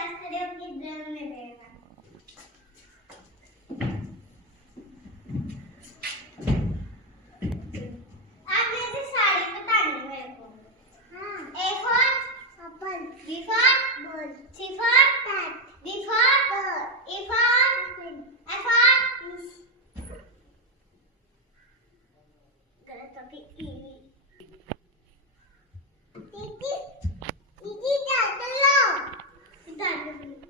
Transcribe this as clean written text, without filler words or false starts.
más creo que yo me veo. आप मेरे साड़ी बतानी मेरे को. हाँ. A for apple. B for ball. C for cat. D for bird. E for elephant. F for fish. गलत अभी E. इजी इजी डाल लो. डाल लो.